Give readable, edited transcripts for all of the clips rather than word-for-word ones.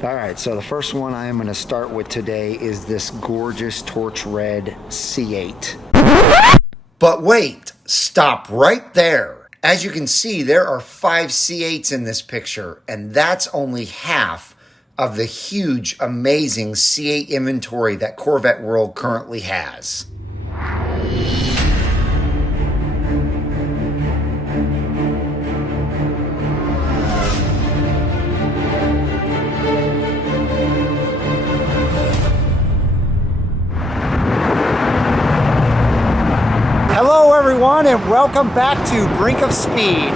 All right, so the first one I am going to start with today is this gorgeous torch red C8. But wait, stop right there. As you can see, there are 5 C8s in this picture, and that's only half of the huge, amazing C8 inventory that Corvette World currently has. Hello everyone, and welcome back to Brink of Speed.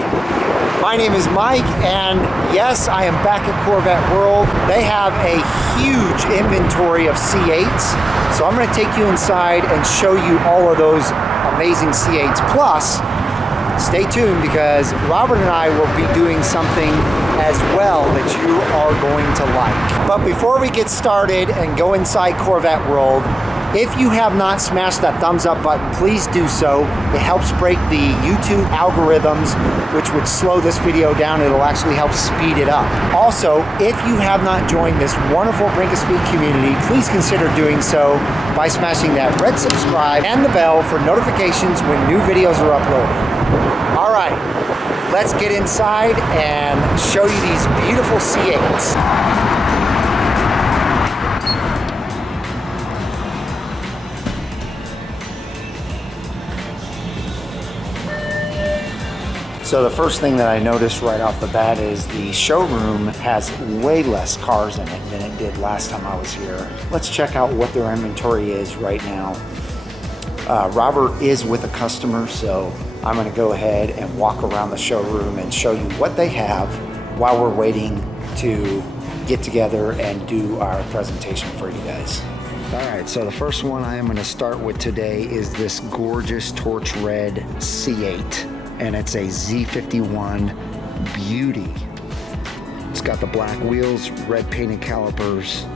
My name is Mike, and yes, I am back at Corvette World. They have a huge inventory of C8s, so I'm going to take you inside and show you all of those amazing C8s. Plus, stay tuned because Robert and I will be doing something as well that you are going to like. But before we get started and go inside Corvette World, if you have not smashed that thumbs up button, please do so. It helps break the YouTube algorithms, which would slow this video down. It'll actually help speed it up. Also, if you have not joined this wonderful Brink of Speed community, please consider doing so by smashing that red subscribe and the bell for notifications when new videos are uploaded. All right, let's get inside and show you these beautiful C8s. So the first thing that I noticed right off the bat is the showroom has way less cars in it than it did last time I was here. Let's check out what their inventory is right now. Robert is with a customer, so I'm going to go ahead and walk around the showroom and show you what they have while we're waiting to get together and do our presentation for you guys. All right, so the first one I am going to start with today is this gorgeous torch red C8. And it's a Z51 beauty. It's got the black wheels, red painted calipers,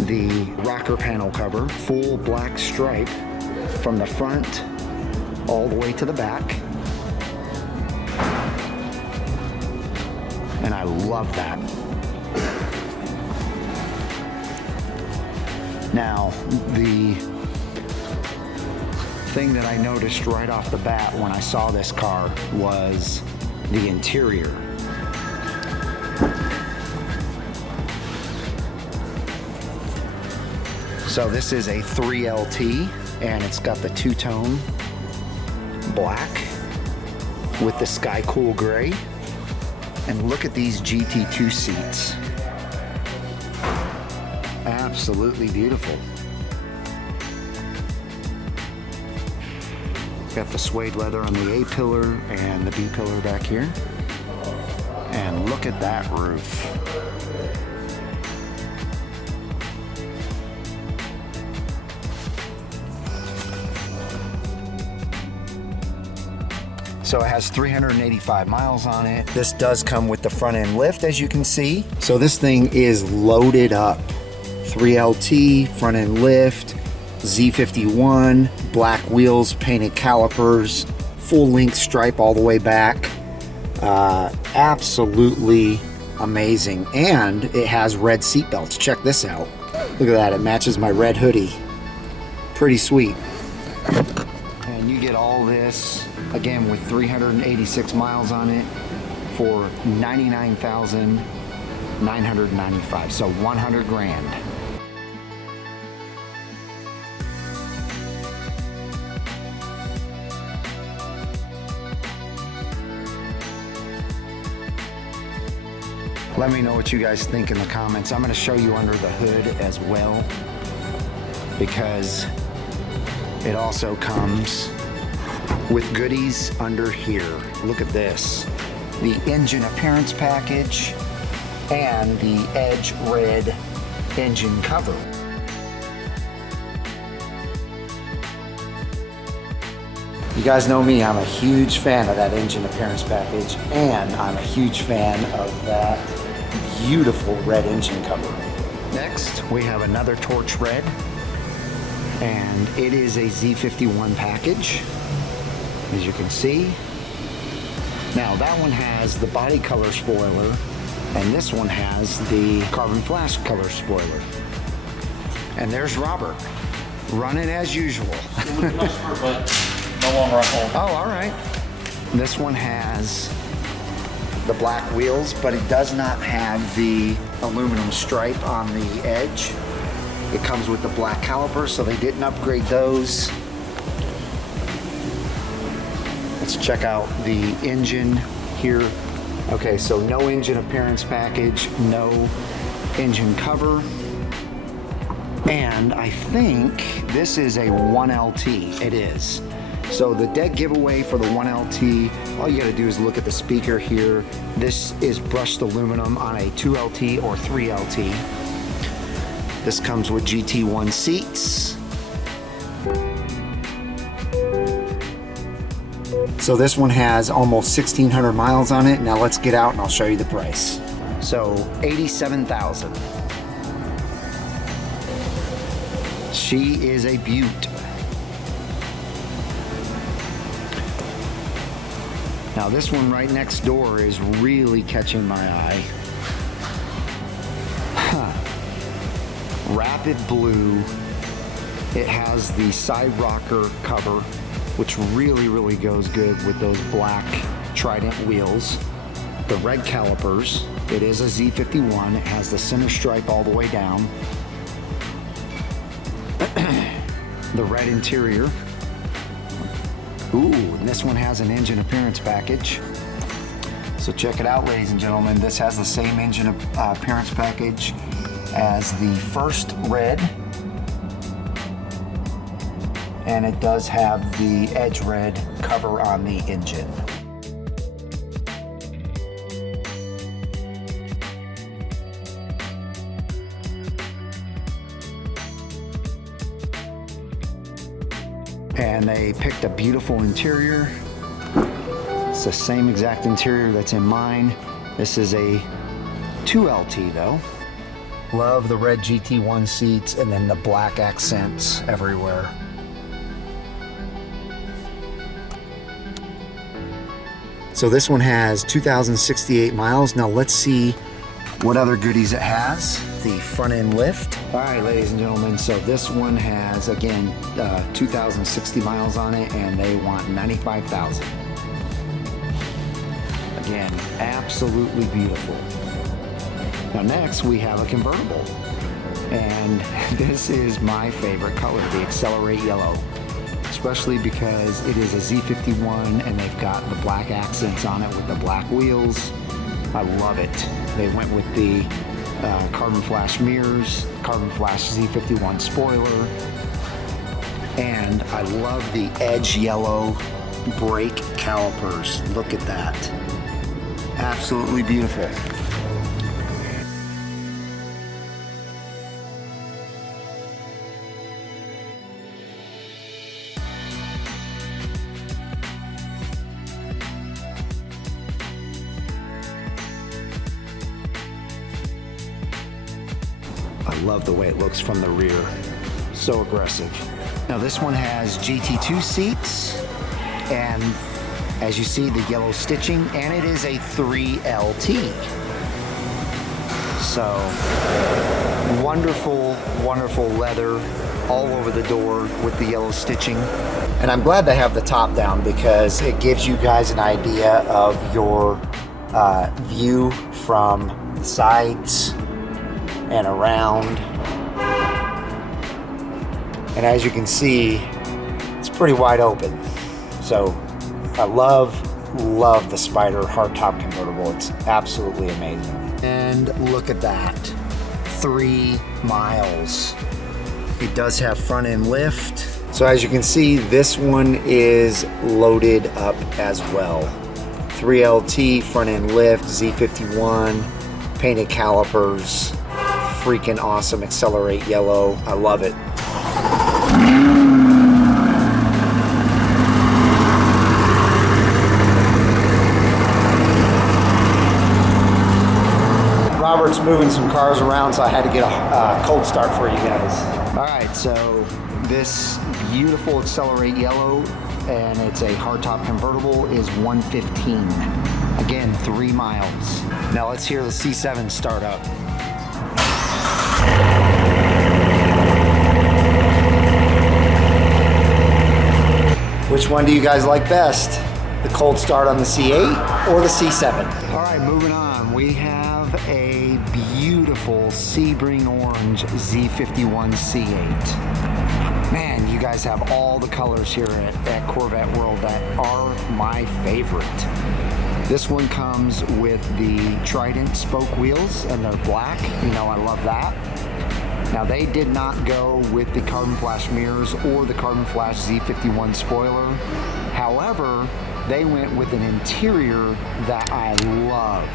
the rocker panel cover, full black stripe from the front all the way to the back. And I love that. Now, the thing that I noticed right off the bat when I saw this car was the interior. So this is a 3LT, and it's got the two-tone black with the sky cool gray. And look at these GT2 seats. Absolutely beautiful. Got the suede leather on the A pillar and the B pillar back here. And look at that roof. So it has 385 miles on it. This does come with the front end lift, as you can see. So this thing is loaded up. 3LT, front end lift, Z51, black wheels, painted calipers, full length stripe all the way back. Absolutely amazing. And it has red seat belts. Check this out. Look at that, it matches my red hoodie. Pretty sweet. And you get all this, again, with 386 miles on it for $99,995, so 100 grand. Let me know what you guys think in the comments. I'm going to show you under the hood as well, because it also comes with goodies under here. Look at this. The engine appearance package and the Edge red engine cover. You guys know me, I'm a huge fan of that engine appearance package, and I'm a huge fan of that beautiful red engine cover. Next, we have another torch red, and it is a Z51 package, as you can see. Now that one has the body color spoiler And this one has the carbon flash color spoiler. And there's Robert, running as usual. But no longer on hold. Oh, all right. This one has the black wheels, but it does not have the aluminum stripe on the edge. It comes with the black calipers, so they didn't upgrade those. Let's check out the engine here. Okay, so no engine appearance package, no engine cover. And I think this is a 1LT. It is. So the dead giveaway for the 1LT, all you gotta do is look at the speaker here. This is brushed aluminum on a 2LT or 3LT. This comes with GT1 seats. So this one has almost 1,600 miles on it. Now let's get out and I'll show you the price. So $87,000. She is a beaut. Now this one right next door is really catching my eye. Rapid blue. It has the side rocker cover, which really goes good with those black Trident wheels. The red calipers. It is a Z51. It has the center stripe all the way down. The red interior. Ooh, and this one has an engine appearance package. So check it out, ladies and gentlemen. This has the same engine appearance package as the first red. And it does have the edge red cover on the engine. And they picked a beautiful interior. It's the same exact interior that's in mine. This is a 2LT though. Love the red GT1 seats and then the black accents everywhere. So this one has 2,068 miles. Now let's see what other goodies it has. The front end lift. All right, ladies and gentlemen, so this one has, again, 2,060 miles on it, and they want 95,000. Again, absolutely beautiful. Now next, we have a convertible. And this is my favorite color, the Accelerate Yellow. Especially because it is a Z51 and they've got the black accents on it with the black wheels. I love it. They went with the carbon flash mirrors, carbon flash Z51 spoiler, and I love the edge yellow brake calipers. Look at that. Absolutely beautiful. I love the way it looks from the rear. So aggressive. Now this one has GT2 seats, and as you see, the yellow stitching, and it is a 3LT. So wonderful, wonderful leather all over the door with the yellow stitching. And I'm glad they have the top down because it gives you guys an idea of your view from the sides and around. And as you can see, it's pretty wide open. So I love the Spider hardtop convertible. It's absolutely amazing. And look at that, 3 miles. It does have front end lift. So as you can see, this one is loaded up as well. 3LT, front end lift, Z51, painted calipers, freaking awesome Accelerate Yellow. I love it. Robert's moving some cars around, so I had to get a cold start for you guys. All right, so this beautiful Accelerate Yellow, and it's a hardtop convertible, is $115,000. Again, 3 miles. Now let's hear the C7 start up. Which one do you guys like best? The cold start on the C8 or the C7? All right, moving on. We have a beautiful Sebring orange Z51 C8. Man, you guys have all the colors here at Corvette World that are my favorite. This one comes with the Trident spoke wheels and they're black. You know, I love that. Now they did not go with the carbon flash mirrors or the carbon flash Z51 spoiler. However, they went with an interior that I love.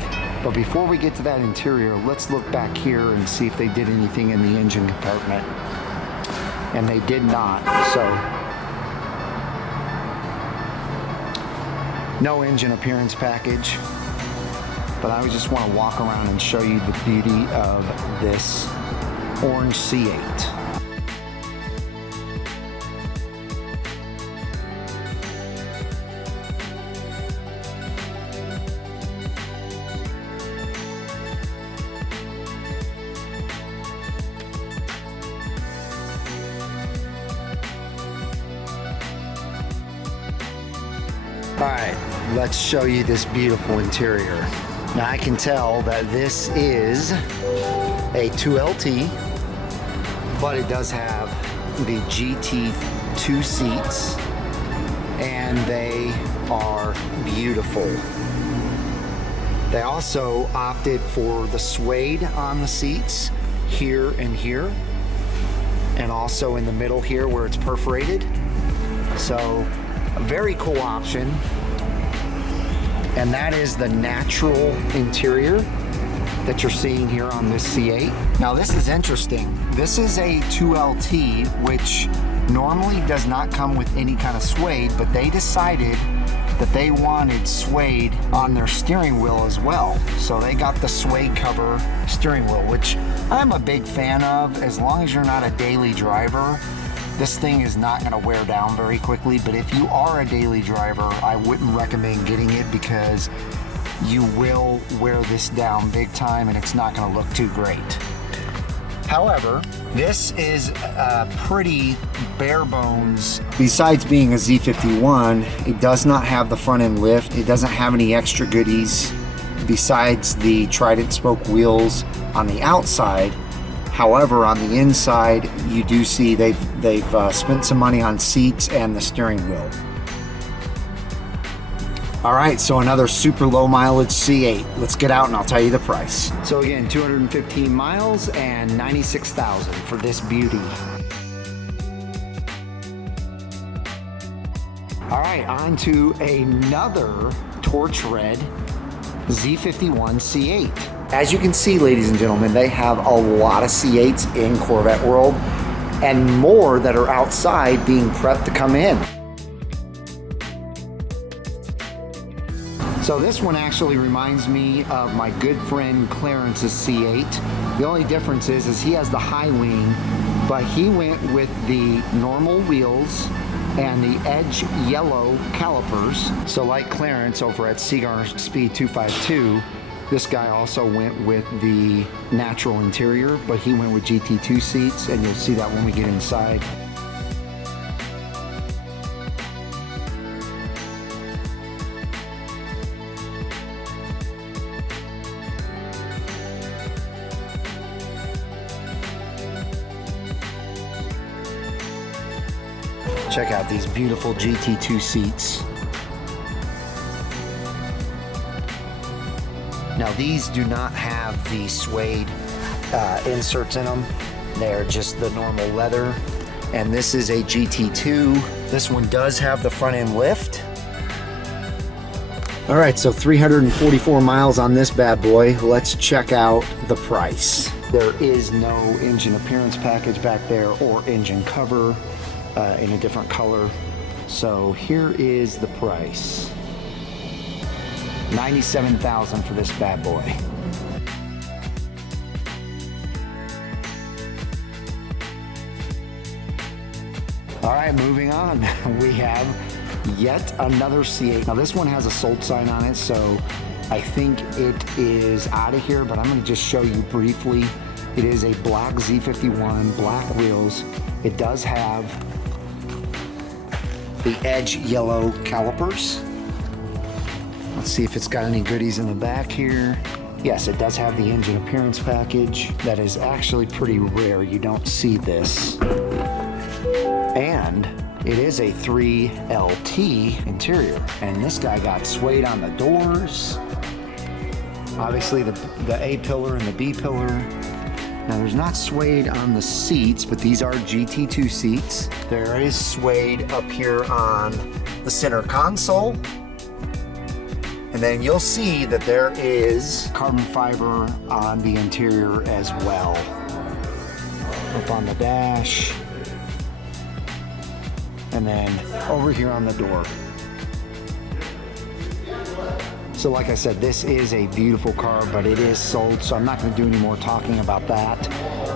But before we get to that interior, let's look back here and see if they did anything in the engine compartment. And they did not, so. No engine appearance package. But I just want to walk around and show you the beauty of this orange C8. All right, let's show you this beautiful interior. Now I can tell that this is a 2LT, but it does have the GT2 seats and they are beautiful. They also opted for the suede on the seats here and here, and also in the middle here where it's perforated. So a very cool option. And that is the natural interior that you're seeing here on this C8. Now this is interesting. This is a 2LT, which normally does not come with any kind of suede, but they decided that they wanted suede on their steering wheel as well. So they got the suede cover steering wheel, which I'm a big fan of. As long as you're not a daily driver, this thing is not going to wear down very quickly. But if you are a daily driver, I wouldn't recommend getting it because you will wear this down big time and it's not going to look too great. However, this is a pretty bare bones. Besides being a Z51, it does not have the front end lift. It doesn't have any extra goodies besides the Trident spoke wheels on the outside. However, on the inside, you do see they've spent some money on seats and the steering wheel. All right, so another super low mileage C8. Let's get out and I'll tell you the price. So again, 215 miles and 96,000 for this beauty. All right, on to another torch red Z51 C8. As you can see, ladies and gentlemen, they have a lot of C8s in Corvette World and more that are outside being prepped to come in. So this one actually reminds me of my good friend Clarence's C8. The only difference is he has the high wing, but he went with the normal wheels and the edge yellow calipers. So like Clarence over at Cigar Speed 252, this guy also went with the natural interior, but he went with GT2 seats, and you'll see that when we get inside. Check out these beautiful GT2 seats. Now these do not have the suede inserts in them. They're just the normal leather. And this is a GT2. This one does have the front end lift. All right, so 344 miles on this bad boy. Let's check out the price. There is no engine appearance package back there or engine cover in a different color. So here is the price. $97,000 for this bad boy. All right, moving on. We have yet another C8. Now this one has a sold sign on it, so I think it is out of here, but I'm going to just show you briefly. It is a black Z51, black wheels. It does have the edge yellow calipers. Let's see if it's got any goodies in the back here. Yes, it does have the engine appearance package. That is actually pretty rare. You don't see this. And it is a 3LT interior. And this guy got suede on the doors. Obviously the A pillar and the B pillar. Now there's not suede on the seats, but these are GT2 seats. There is suede up here on the center console. And then you'll see that there is carbon fiber on the interior as well. Up on the dash. And then over here on the door. So like I said, this is a beautiful car, but it is sold, so I'm not going to do any more talking about that.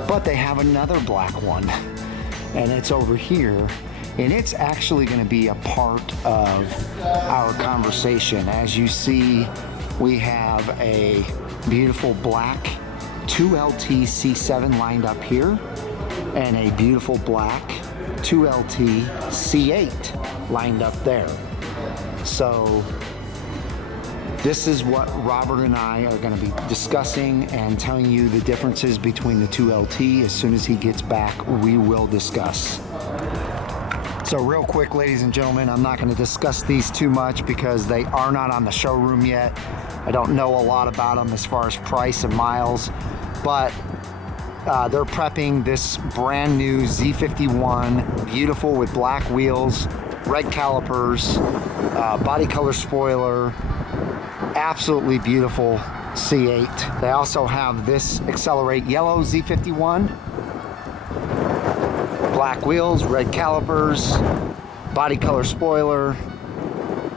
But they have another black one, and it's over here. And it's actually going to be a part of our conversation. As you see, we have a beautiful black 2LT C7 lined up here, and a beautiful black 2LT C8 lined up there. So this is what Robert and I are going to be discussing and telling you the differences between the 2LT. As soon as he gets back, we will discuss. So real quick, ladies and gentlemen, I'm not going to discuss these too much because they are not on the showroom yet. I don't know a lot about them as far as price and miles, but they're prepping this brand new Z51, beautiful with black wheels, red calipers, body color spoiler, absolutely beautiful C8. They also have this Accelerate yellow Z51. Black wheels, red calipers, body color spoiler.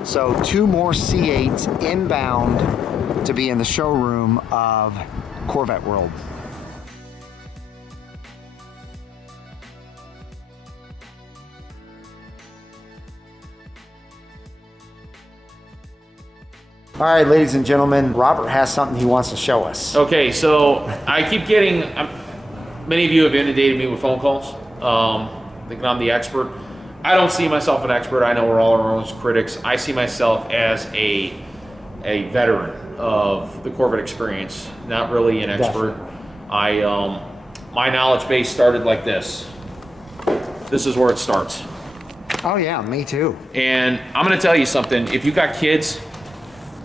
So 2 more C8s inbound to be in the showroom of Corvette World. All right, ladies and gentlemen, Robert has something he wants to show us. Okay, so I keep getting, many of you have inundated me with phone calls, thinking I'm the expert. I don't see myself an expert. I know we're all our own critics. I see myself as a veteran of the Corvette experience, not really an expert. Definitely. My knowledge base started like this. This is where it starts. Oh yeah, me too. And I'm gonna tell you something. If you got kids,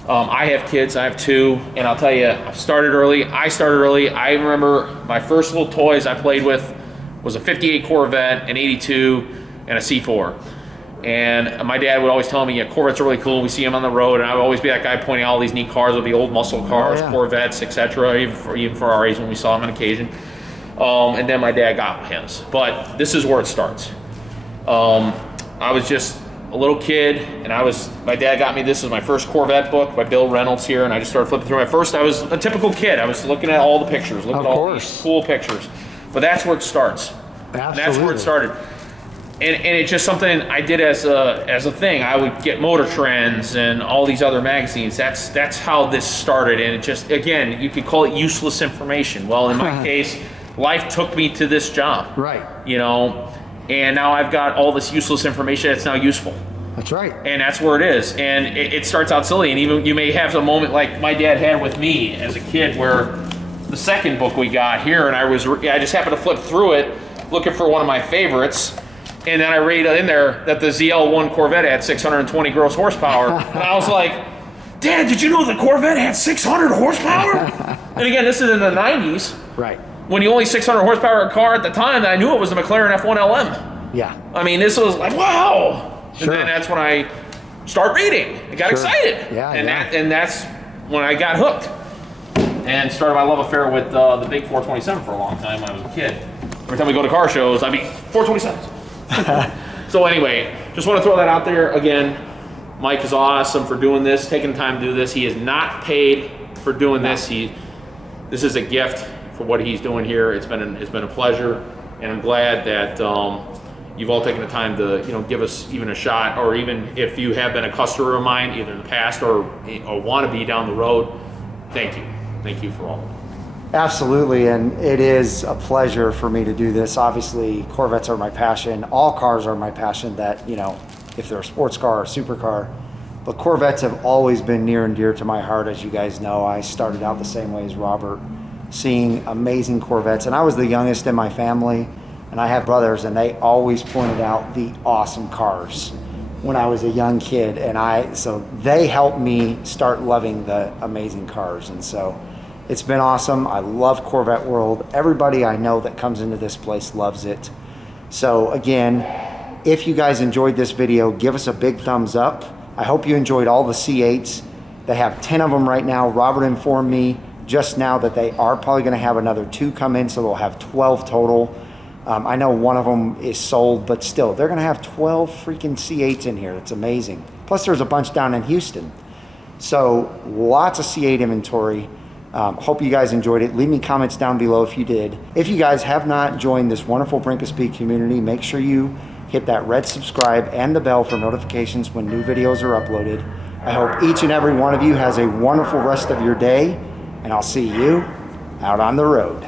I have kids, I have 2, and I'll tell you, I started early. I remember my first little toys I played with was a 58 Corvette, an 82, and a C4. And my dad would always tell me, yeah, Corvettes are really cool. We see them on the road, and I would always be that guy pointing out all these neat cars with the old muscle cars, Corvettes, etc., even for our age when we saw them on occasion. And then my dad got his. But this is where it starts. I was just a little kid, and my dad got me, this is my first Corvette book by Bill Reynolds here, and I just started flipping through. At first, I was a typical kid. I was looking at all the pictures, looking at all these cool pictures. But that's where it starts. Absolutely. That's where it started. And it's just something I did as a thing. I would get Motor Trends and all these other magazines. That's how this started. And it just, again, you could call it useless information. Well, in my case, life took me to this job. Right. You know, and now I've got all this useless information that's now useful. That's right. And that's where it is. And it starts out silly. And even you may have a moment like my dad had with me as a kid, where the second book we got here, and I just happened to flip through it looking for one of my favorites. And then I read in there that the ZL1 Corvette had 620 gross horsepower. And I was like, Dad, did you know the Corvette had 600 horsepower? And again, this is in the 90s. Right. When the only 600 horsepower car at the time, I knew it was the McLaren F1 LM. Yeah. I mean, this was like, wow. Sure. And then that's when I started reading. I got excited. Yeah, and that's when I got hooked. And started my love affair with the big 427 for a long time when I was a kid. Every time we go to car shows, I'd be 427s. So anyway, just want to throw that out there. Again, Mike is awesome for doing this, taking the time to do this. He is not paid for doing this. This is a gift for what he's doing here. It's been a pleasure, and I'm glad that you've all taken the time to, give us even a shot, or even if you have been a customer of mine, either in the past or want to be down the road, thank you. Thank you for all of it. Absolutely, and it is a pleasure for me to do this. Obviously, Corvettes are my passion. All cars are my passion, that, if they're a sports car or a supercar. But Corvettes have always been near and dear to my heart. As you guys know, I started out the same way as Robert, seeing amazing Corvettes. And I was the youngest in my family, and I have brothers, and they always pointed out the awesome cars when I was a young kid. And so they helped me start loving the amazing cars. And so it's been awesome. I love Corvette World. Everybody I know that comes into this place loves it. So again, if you guys enjoyed this video, give us a big thumbs up. I hope you enjoyed all the C8s. They have 10 of them right now. Robert informed me just now that they are probably going to have another 2 come in, so they'll have 12 total. I know one of them is sold, but still, they're going to have 12 freaking C8s in here. It's amazing. Plus, there's a bunch down in Houston. So lots of C8 inventory. Hope you guys enjoyed it. Leave me comments down below if you did. If you guys have not joined this wonderful Brink of Speed community, make sure you hit that red subscribe and the bell for notifications when new videos are uploaded. I hope each and every one of you has a wonderful rest of your day, and I'll see you out on the road.